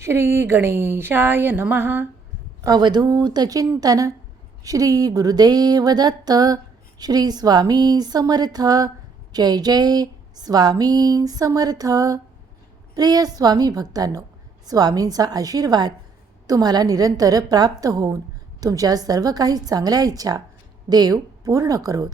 श्री गणेशाय नमः अवधूतचिंतन श्री गुरुदेव दत्त। श्री स्वामी समर्थ। जय जय स्वामी समर्थ। प्रिय स्वामी भक्तांनो स्वामींचा आशीर्वाद तुम्हाला निरंतर प्राप्त होऊन तुमच्या सर्व काही चांगल्या इच्छा देव पूर्ण करोत.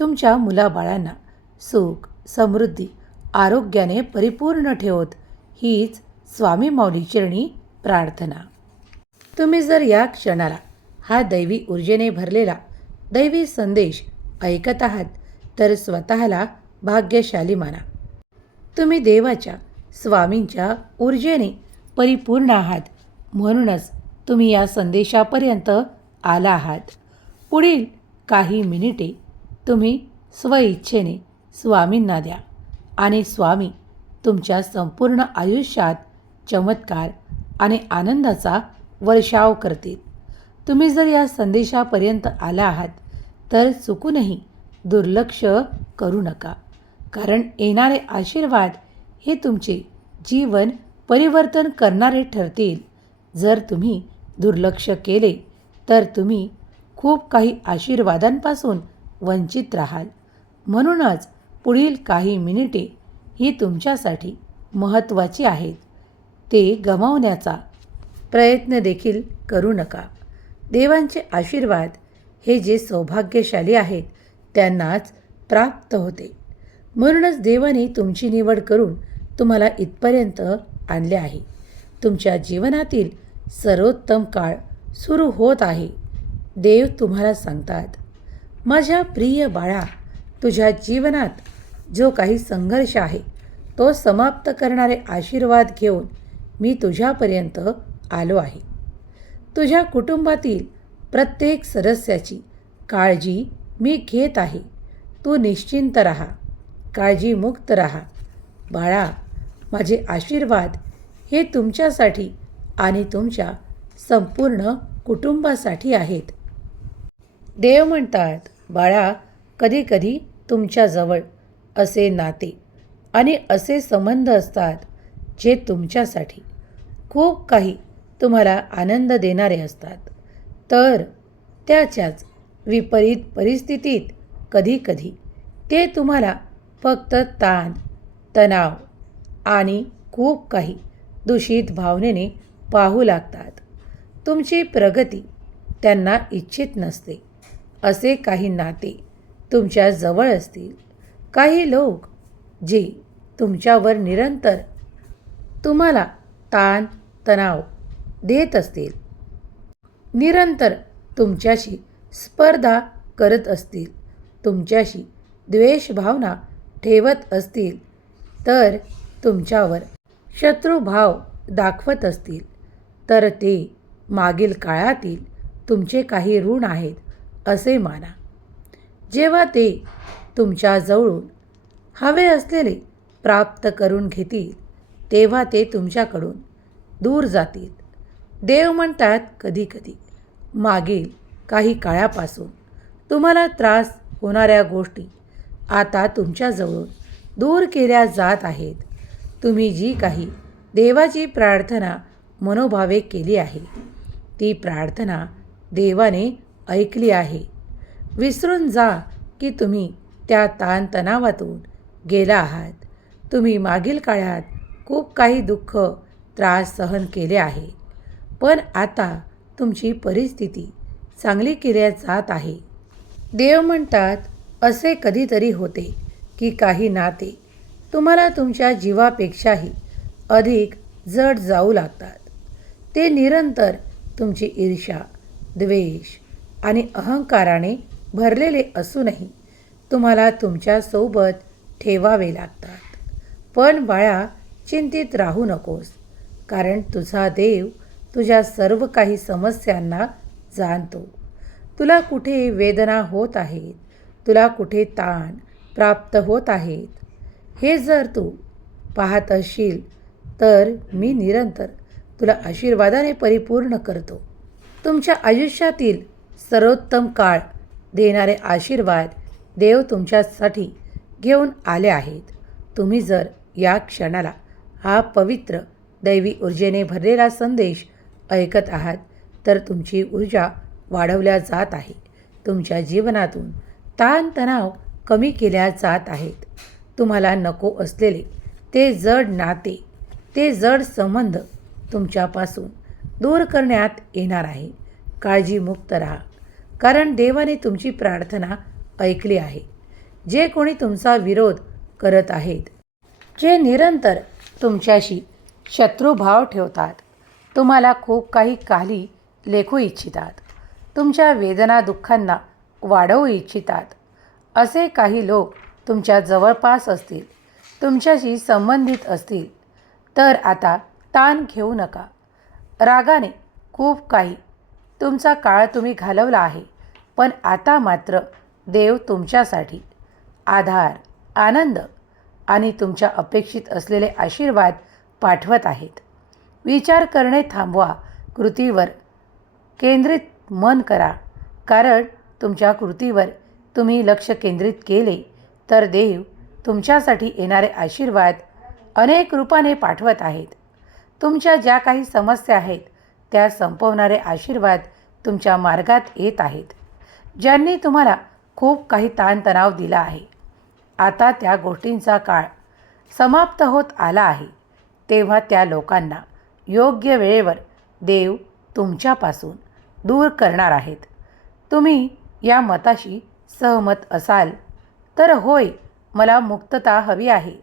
तुमच्या मुलाबाळांना सुख समृद्धी आरोग्याने परिपूर्ण ठेवत हीच स्वामी माऊलीचरणी प्रार्थना. तुम्ही जर या क्षणाला हा दैवी ऊर्जेने भरलेला दैवी संदेश ऐकत आहात तर स्वतःला भाग्यशाली माना. तुम्ही देवाच्या स्वामींच्या ऊर्जेने परिपूर्ण आहात म्हणूनच तुम्ही या संदेशापर्यंत आला आहात. पुढील काही मिनिटे तुम्ही स्वइच्छेने स्वामींना द्या आणि स्वामी तुमच्या संपूर्ण आयुष्यात चमत्कार आणि आनंदाचा वर्षाव करतील तुम्ही जर या संदेशापर्यंत आला आहात तर चुकूनही दुर्लक्ष करू नका. कारण येणारे आशीर्वाद हे तुमचे जीवन परिवर्तन करणारे ठरतील. जर तुम्ही दुर्लक्ष केले तर तुम्ही खूप काही आशीर्वादांपासून वंचित राहाल. म्हणूनच पुढील काही मिनिटे ही तुमच्यासाठी महत्त्वाची आहेत. ते गमावण्याचा प्रयत्न देखील करू नका. देवांचे आशीर्वाद हे जे सौभाग्यशाली आहेत त्यांनाच प्राप्त होते. म्हणूनच देवाने तुमची निवड करून तुम्हाला इथपर्यंत आणले आहे. तुमच्या जीवनातील सर्वोत्तम काळ सुरू होत आहे. देव तुम्हाला सांगतात माझ्या प्रिय बाळा तुझ्या जीवनात जो काही संघर्ष आहे तो समाप्त करणारे आशीर्वाद घेऊन मी तुझ्यापर्यंत आलो आहे. तुझ्या कुटुंबातील प्रत्येक सदस्याची काळजी मी घेत आहे. तू निश्चिंत राहा. काळजीमुक्त राहा. बाळा माझे आशीर्वाद हे तुमच्यासाठी आणि तुमच्या संपूर्ण कुटुंबासाठी आहेत. देव म्हणतात बाळा कधीकधी तुमच्याजवळ असे नाते आणि असे संबंध असतात जे तुमच्यासाठी खूप काही तुम्हाला आनंद देणारे असतात. तर त्याच्याच विपरीत परिस्थितीत कधीकधी ते तुम्हाला फक्त ताण तणाव आणि खूप काही दूषित भावनेने पाहू लागतात. तुमची प्रगती त्यांना इच्छित नसते. असे काही नाते तुमच्या जवळ असतील. काही लोक जे तुमच्यावर निरंतर तुम्हाला ताण तणाव देत असतील. निरंतर तुमच्याशी स्पर्धा करत असतील. तुमच्याशी द्वेषभावना ठेवत असतील. तर तुमच्यावर शत्रुभाव दाखवत असतील. तर ते मागील काळातील तुमचे काही ऋण आहेत असे माना. जेव्हा ते तुमच्याजवळून हवे असलेले प्राप्त करून घेतील तेव्हा ते तुमच्याकडून दूर जातील. देव म्हणतात कधीकधी मागील काही काळापासून तुम्हाला त्रास होणाऱ्या गोष्टी आता तुमच्याजवळून दूर केल्या जात आहेत. तुम्ही जी काही देवाची प्रार्थना मनोभावे केली आहे ती प्रार्थना देवाने ऐकली आहे. विसरून जा की तुम्ही त्या ताणतणावातून गेला आहात. तुम्ही मागील काळात खूप काही दुःख त्रास सहन केले आहे. पण आता तुमची परिस्थिती चांगली केल्या जात आहे. देव म्हणतात असे कधीतरी होते की काही नाते तुम्हाला तुमच्या जीवापेक्षाही अधिक जड जाऊ लागतात. ते निरंतर तुमची ईर्षा द्वेष आणि अहंकाराने भरलेले असूनही तुम्हाला तुमच्यासोबत ठेवावे लागतात. पण बाळा चिंतित राहू नकोस. कारण तुझा देव तुझ्या सर्व काही समस्यांना जाणतो. तुला कुठे वेदना होत आहेत? तुला कुठे ताण प्राप्त होत आहेत? हे जर तू पाहत असशील तर मी निरंतर तुला आशीर्वादाने परिपूर्ण करतो. तुमच्या आयुष्यातील सर्वोत्तम काळ देणारे आशीर्वाद देव तुमच्यासाठी घेऊन आले आहेत. तुम्ही जर या क्षणाला हा पवित्र दैवी ऊर्जेने भरलेला संदेश ऐकत आहात तर तुमची ऊर्जा वाढवल्या जात आहे. तुमच्या जीवनातून ताणतणाव कमी केल्या जात आहेत. तुम्हाला नको असलेले ते जड नाते ते जड संबंध तुमच्यापासून दूर करण्यात येणार आहे. काळजीमुक्त राहा कारण देवाने तुमची प्रार्थना ऐकली आहे. जे कोणी तुमचा विरोध करत आहेत जे निरंतर तुमच्याशी शत्रुभाव ठेवतात. तुम्हाला खूप काही काली लेखू इच्छितात. तुमच्या वेदना दुःखांना वाढवू इच्छितात. असे काही लोक तुमच्या जवळपास असतील. तुमच्याशी संबंधित असतील. तर आता ताण घेऊ नका. रागाने खूप काही तुमचा काळ तुम्ही घालवला आहे. पण आता मात्र देव तुमच्यासाठी. आधार आनंद आणि तुमच्या अपेक्षित असलेले आशीर्वाद पाठवत आहेत. विचार करणे थांबवा कृतीवर केंद्रित मन करा. कारण तुमच्या कृतीवर तुम्ही लक्ष केंद्रित केले तर देव तुमच्यासाठी येणारे आशीर्वाद अनेक रूपाने पाठवत आहेत. तुमच्या ज्या काही समस्या आहेत त्या संपवणारे आशीर्वाद तुमच्या मार्गात येत आहेत. ज्यांनी तुम्हाला खूप काही ताणतणाव दिला आहे आता त्या गोष्टींचा काळ समाप्त होत आला आहे. तेव्हा त्या लोकांना योग्य वेळेवर देव तुमच्यापासून दूर करणार आहेत. तुम्ही या मताशी सहमत असाल तर होय मला मुक्तता हवी आहे.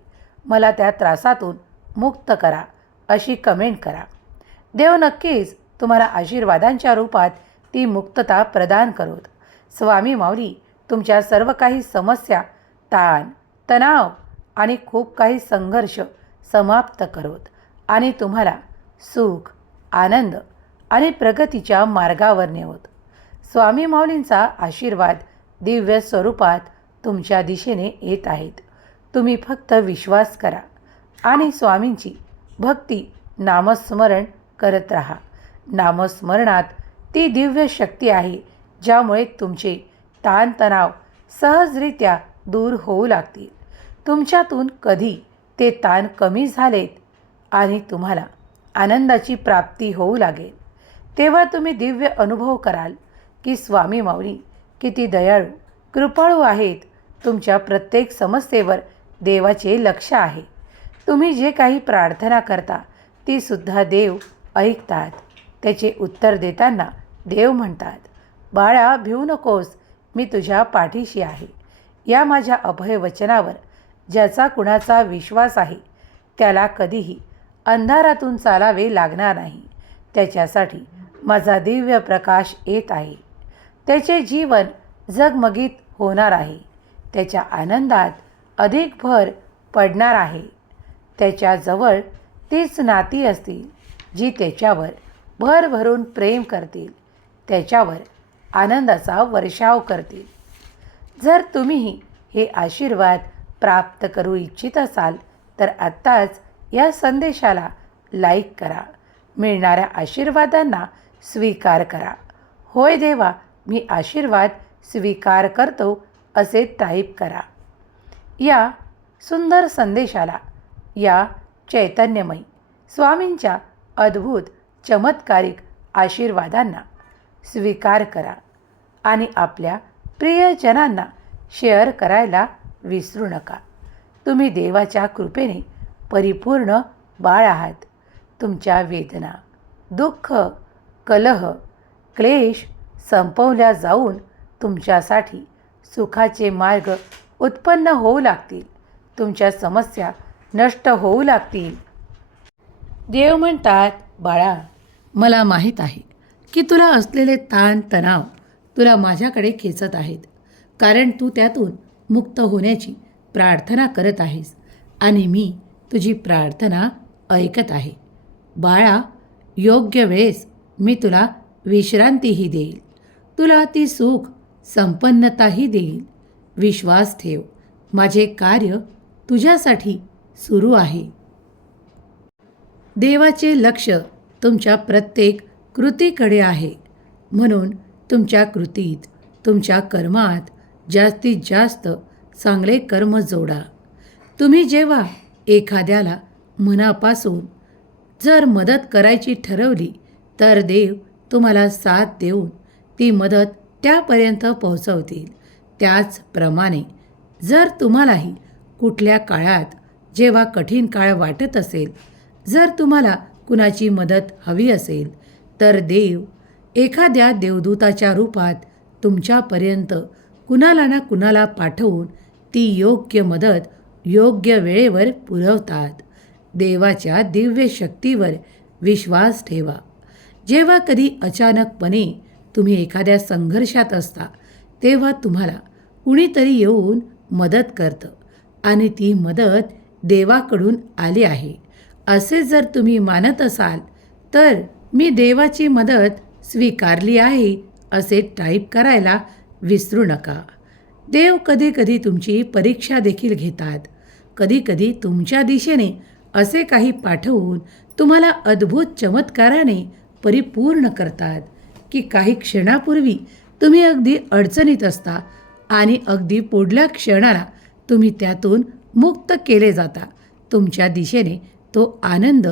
मला त्या त्रासातून मुक्त करा अशी कमेंट करा. देव नक्कीच तुम्हाला आशीर्वादांच्या रूपात ती मुक्तता प्रदान करोत. स्वामी माऊली तुमच्या सर्व काही समस्या ताण तणाव आणि खूप काही संघर्ष समाप्त करोत आणि तुम्हाला सुख आनंद आणि प्रगतीच्या मार्गावर नेवत. स्वामी माऊलींचा आशीर्वाद दिव्य स्वरूपात तुमच्या दिशेने येत आहेत. तुम्ही फक्त विश्वास करा आणि स्वामींची भक्ती नामस्मरण करत राहा. नामस्मरणात ती दिव्य शक्ती आहे ज्यामुळे तुमचे ताणतणाव सहजरित्या दूर होऊ लागतील. तुमच्यातून कधी ते ताण कमी झालेत आणि तुम्हाला आनंदाची प्राप्ती होऊ लागेल. तेव्हा तुम्ही दिव्य अनुभव कराल की स्वामी माऊली किती दयाळू कृपाळू आहेत तुमच्या प्रत्येक समस्येवर देवाचे लक्ष आहे. तुम्ही जे काही प्रार्थना करता ती सुद्धा देव ऐकतात. त्याचे उत्तर देताना देव म्हणतात बाळा भिवू नकोस मी तुझ्या पाठीशी आहे. या माझ्या अभयवचनावर ज्याचा कुणाचा विश्वास आहे त्याला कधीही अंधारातून चालावे लागणार नाही. त्याच्यासाठी माझा दिव्य प्रकाश येत आहे. त्याचे जीवन जगमगीत होणार आहे. त्याच्या आनंदात अधिक भर पडणार आहे. त्याच्याजवळ तीच नाती असतील जी त्याच्यावर भरभरून प्रेम करतील. त्याच्यावर आनंदाचा वर्षाव करतील. जर तुम्हीही हे आशीर्वाद प्राप्त करू इच्छित असाल तर आत्ताच या संदेशाला लाईक करा. मिळणाऱ्या आशीर्वादांना स्वीकार करा. होय देवा मी आशीर्वाद स्वीकार करतो असे टाईप करा. या सुंदर संदेशाला या चैतन्यमयी स्वामींच्या अद्भुत चमत्कारिक आशीर्वादांना स्वीकार करा आणि आपल्या प्रियजनांना शेअर करायला विसरू नका. तुम्ही देवाच्या कृपेने परिपूर्ण बाळ आहात. तुमच्या वेदना दुःख कलह क्लेश संपवल्या जाऊन तुमच्यासाठी सुखाचे मार्ग उत्पन्न होऊ लागतील. तुमच्या समस्या नष्ट होऊ लागतील. देव म्हणतात बाळा मला माहीत आहे की तुला असलेले ताण तणाव तुला माझ्याकडे खेचत आहेत. कारण तू त्यातून मुक्त होण्याची प्रार्थना करत आहेस आणि मी तुझी प्रार्थना ऐकत आहे. बाळा योग्य वेळेस मी तुला विश्रांतीही देईल. तुला ती सुख संपन्नताही देईल. विश्वास ठेव. माझे कार्य तुझ्यासाठी सुरू आहे. देवाचे लक्ष तुमच्या प्रत्येक कृतीकडे आहे. म्हणून तुमच्या कृतीत तुमच्या कर्मात जास्तीत जास्त चांगले कर्म जोडा. तुम्ही जेव्हा एखाद्याला मनापासून जर मदत करायची ठरवली तर देव तुम्हाला साथ देऊन ती मदत त्यापर्यंत पोहोचवतील. त्याचप्रमाणे जर तुम्हालाही कुठल्या काळात जेव्हा कठीण काळ वाटत असेल जर तुम्हाला कुणाची मदत हवी असेल तर देव एखाद्या देवदूताच्या रूपात तुमच्यापर्यंत कुणाला ना कुणाला पाठवून ती योग्य मदत योग्य वेळेवर पुरवतात. देवाच्या दिव्य शक्तीवर विश्वास ठेवा. जेव्हा कधी अचानकपणे तुम्ही एखाद्या संघर्षात असता तेव्हा तुम्हाला कुणीतरी येऊन मदत करतं आणि ती मदत देवाकडून आली आहे. असे जर तुम्ही मानत असाल तर मी देवाची मदत स्वीकारली आहे असे टाईप करायला विसरू नका. देव कधीकधी तुमची परीक्षा देखील घेतात. कधीकधी तुमच्या दिशेने असे काही पाठवून तुम्हाला अद्भुत चमत्काराने परिपूर्ण करतात की काही क्षणापूर्वी तुम्ही अगदी अडचणीत असता आणि अगदी पुढल्या क्षणाला तुम्ही त्यातून मुक्त केले जाता. तुमच्या दिशेने तो आनंद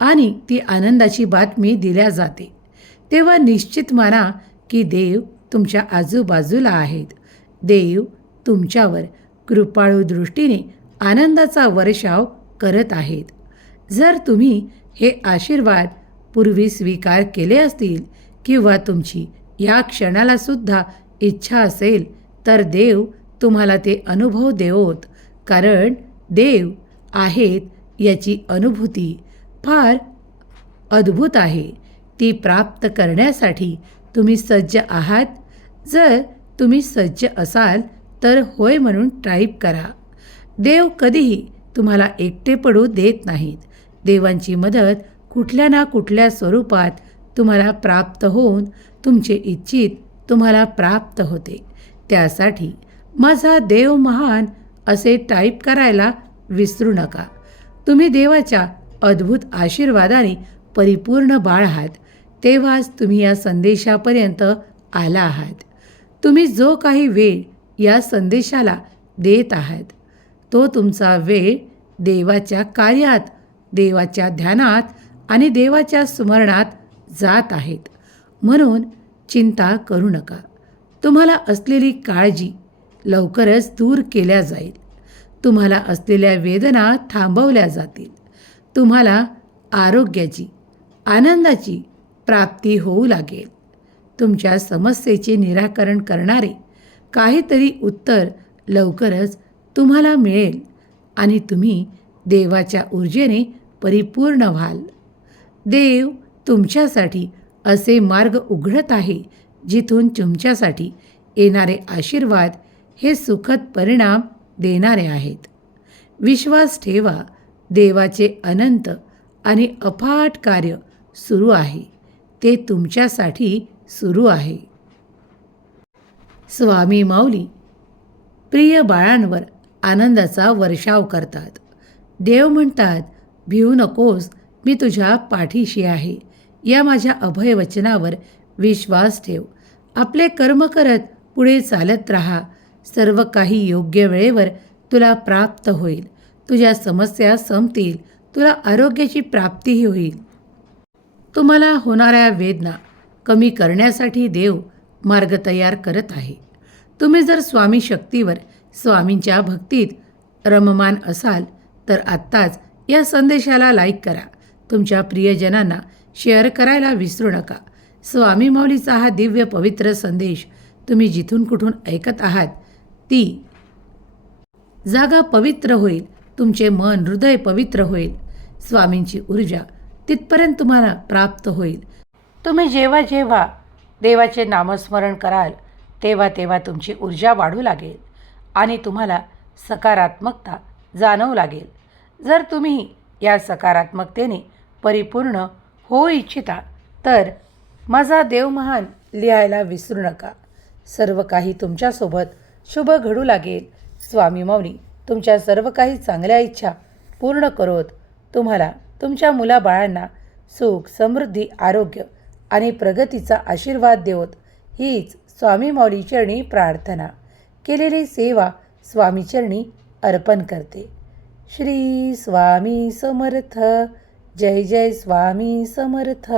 आणि ती आनंदाची बातमी दिल्या जाते. तेव्हा निश्चित माना की देव तुमच्या आजूबाजूला आहेत. देव तुमच्यावर कृपाळू दृष्टीने आनंदाचा वर्षाव करत आहेत. जर तुम्ही हे आशीर्वाद पूर्वी स्वीकार केले असतील किंवा तुमची या क्षणाला सुद्धा इच्छा असेल तर देव तुम्हाला ते अनुभव देवोत कारण देव आहेत याची अनुभूती फार अद्भुत आहे. ती प्राप्त करण्यासाठी तुम्ही सज्ज आहात. जर तुम्ही सज्ज असाल तर होय म्हणून टाईप करा. देव कधीही तुम्हाला एकटे पडू देत नाहीत. देवांची मदत कुठल्या ना कुठल्या स्वरूपात तुम्हाला प्राप्त होऊन तुमचे इच्छित तुम्हाला प्राप्त होते. त्यासाठी माझा देव महान असे टाईप करायला विसरू नका. तुम्ही देवाच्या अद्भुत आशीर्वादाने परिपूर्ण बाळ आहात. तेव्हाच तुम्ही या संदेशापर्यंत आला आहात. तुम्ही जो काही वेळ या संदेशाला देत आहात तो तुमचा वेळ देवाच्या कार्यात देवाच्या ध्यानात आणि देवाच्या स्मरणात जात आहेत. म्हणून चिंता करू नका. तुम्हाला असलेली काळजी लवकरच दूर केल्या जाईल. तुम्हाला असलेल्या वेदना थांबवल्या जातील. तुम्हाला आरोग्याची आनंदाची प्राप्ती होऊ लागेल. तुमच्या समस्येचे निराकरण करणारे काहीतरी उत्तर लवकरच तुम्हाला मिळेल आणि तुम्ही देवाच्या ऊर्जेने परिपूर्ण व्हाल. देव तुमच्यासाठी असे मार्ग उघडत आहे जिथून तुमच्यासाठी येणारे आशीर्वाद हे सुखद परिणाम देणारे आहेत. विश्वास ठेवा देवाचे अनंत आणि अफाट कार्य सुरू आहे. ते तुमच्यासाठी सुरू आहे. स्वामी माऊली प्रिय बाळांवर आनंदाचा वर्षाव करतात. देव म्हणतात भिवू नकोस मी तुझ्या पाठीशी आहे. या माझ्या अभयवचनावर विश्वास ठेव. आपले कर्म करत पुढे चालत राहा. सर्व काही योग्य वेळेवर तुला प्राप्त होईल. तुझ्या समस्या संपतील. तुला आरोग्याची प्राप्तीही होईल. तुम्हाला होणाऱ्या वेदना कमी करण्यासाठी देव मार्ग तयार करत आहे. तुम्ही जर स्वामी शक्तीवर स्वामींच्या भक्तीत रममान असाल तर आत्ताच या संदेशाला लाईक करा. तुमच्या प्रियजनांना शेअर करायला विसरू नका. स्वामी माऊलीचा हा दिव्य पवित्र संदेश तुम्ही जिथून कुठून ऐकत आहात ती जागा पवित्र होईल तुमचे मन हृदय पवित्र होईल. स्वामींची ऊर्जा तिथपर्यंत तुम्हाला प्राप्त होईल. तुम्ही जेव्हा जेव्हा देवाचे नामस्मरण कराल तेव्हा तेव्हा तुमची ऊर्जा वाढू लागेल आणि तुम्हाला सकारात्मकता जाणवू लागेल. जर तुम्ही या सकारात्मकतेने परिपूर्ण होऊ इच्छिता तर माझा देव महान लिहायला विसरू नका. सर्व काही तुमच्यासोबत शुभ घडू लागेल. स्वामी मौनी तुमच्या सर्व काही चांगल्या इच्छा पूर्ण करोत. तुम्हाला तुमच्या मुलाबाळांना सुख समृद्धी आरोग्य आणि प्रगतीचा आशीर्वाद देवत. हीच स्वामी मौलीचरणी प्रार्थना. केलेली सेवा स्वामीचरणी अर्पण करते. श्री स्वामी समर्थ. जय जय स्वामी समर्थ.